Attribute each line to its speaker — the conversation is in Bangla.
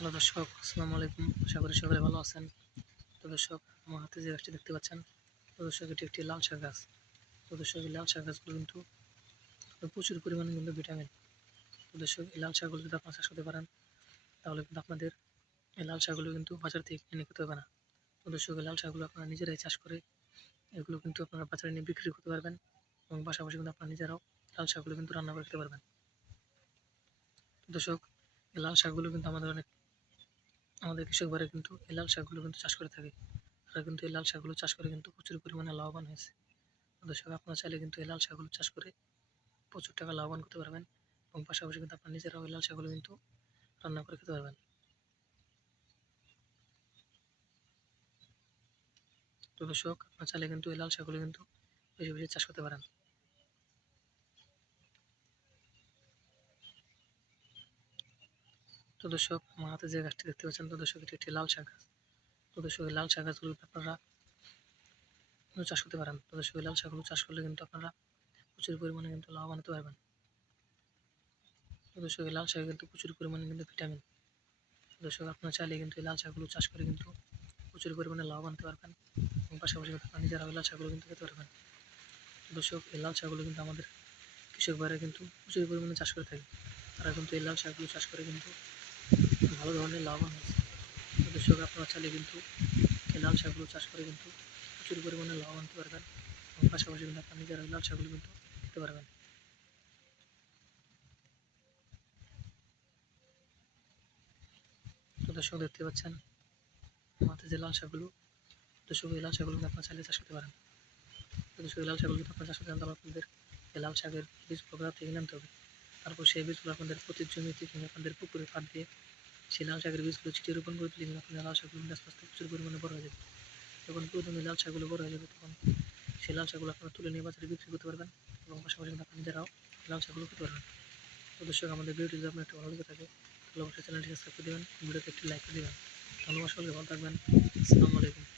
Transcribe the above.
Speaker 1: হ্যালো দর্শক, আসসালামু আলাইকুম। আশা করি সকলে ভালো আছেন। তো দর্শক, আমার হাতে যে গাছটি দেখতে পাচ্ছেন, তো দর্শক, এটি একটি লাল শাক গাছ। তো দর্শক, এই লাল শাক গাছগুলো কিন্তু প্রচুর পরিমাণে কিন্তু ভিটামিন। তো দর্শক, এই লাল শাকগুলো যদি আপনারা চাষ করতে পারেন, তাহলে কিন্তু আপনাদের এই লাল শাকগুলো কিন্তু বাজার থেকে কিনে খেতে হবে না। তো দর্শক, এই লাল শাকগুলো আপনারা নিজেরাই চাষ করে, এগুলো কিন্তু আপনারা বাজারে নিয়ে বিক্রি করতে পারবেন এবং পাশাপাশি কিন্তু আপনারা নিজেরাও লাল শাকগুলো কিন্তু রান্না করে খেতে পারবেন। দর্শক, এই লাল শাকগুলো কিন্তু আমাদের অনেক আমাদের কৃষক ভাইরা কিন্তু এই লাল শাকগুলো কিন্তু চাষ করে থাকে। তারা কিন্তু এই লাল শাকগুলো চাষ করে কিন্তু প্রচুর পরিমাণে লাভবান হয়েছে। দর্শক আপনারা চাইলে কিন্তু এই লাল শাকগুলো চাষ করে প্রচুর টাকা লাভবান করতে পারবেন এবং পাশাপাশি কিন্তু আপনার নিজেরাও এই লাল শাকগুলো কিন্তু রান্না করে খেতে পারবেন। তো দর্শক, আপনার চাইলে কিন্তু এই লাল শাকগুলো কিন্তু বেশি বেশি চাষ করতে পারেন। তো দর্শক আমার হাতে যে গাছটি দেখতে পাচ্ছেন তো দর্শক এটি একটি লাল শাক গাছ। তো দর্শক লাল শাক আপনারা চাষ করতে পারেন তো দর্শক লাল শাকগুলো চাষ করলে কিন্তু আপনারা প্রচুর পরিমাণে কিন্তু লাভবান হতে পারবেন। তো দর্শক লাল শাকে কিন্তু প্রচুর পরিমাণে কিন্তু ভিটামিন। দর্শক আপনারা চাইলে কিন্তু এই লাল শাকগুলো চাষ করে কিন্তু প্রচুর পরিমাণে লাভবান হতে পারবেন এবং পাশাপাশি আপনারা নিজেরা লাল শাকগুলো কিন্তু খেতে পারবেন। দর্শক এই লাল শাকগুলো কিন্তু আমাদের কৃষক ভাইরা কিন্তু প্রচুর পরিমাণে চাষ করে থাকে। তারা কিন্তু এই লাল শাকগুলো চাষ করে কিন্তু ভালো ধরনের লাভবান হয়েছে। দর্শক, আপনারা চাইলে কিন্তু লাল শাকগুলো চাষ করে কিন্তু প্রচুর পরিমাণে লাভবান হতে পারবেন এবং পাশাপাশি কিন্তু আপনার নিজেরা লাল শাকগুলো কিন্তু খেতে পারবেন। তো দর্শক, দেখতে পাচ্ছেন আমাদের যে লাল শাকগুলো, দর্শক, এই লাল শাকগুলো কিন্তু আপনারা চাইলে চাষ করতে পারেন। দর্শক লাল শাকগুলো কিন্তু আপনারা চাষ করতে চান তাহলে আপনাদের এই লাল শাকের বীজ কোথা থেকে আনতে হবে। তারপর সেই বীজগুলো আপনাদের প্রতি জমিতে কিংবা আপনাদের পুকুরে ফাঁদ দিয়ে সেই লাল শাকের বীজগুলো ছিটিয়ে রোপণ করে দিলে আপনার লাল শাকগুলো আস্তে আস্তে প্রচুর পরিমাণে বড় হয়ে যাবে। যখন প্রথমে লাল শাকগুলো বড় হয়ে যাবে, তখন সেই লাল শাকগুলো আপনারা তুলে নিয়ে বাজারে বিক্রি করতে পারবেন এবং পাশাপাশি আপনি নিজেরাও লাল শাকগুলো খেতে পারবেন। দর্শক, আমাদের ভিডিওটি যদি আপনার একটু ভালো লেগে থাকে, তাহলে অবশ্যই চ্যানেলটি সাবস্ক্রাইব করে দেবেন, ভিডিওতে একটি লাইক করে দেবেন। ধন্যবাদ সকলকে ভালো থাকবেন। আসসালামু আলাইকুম।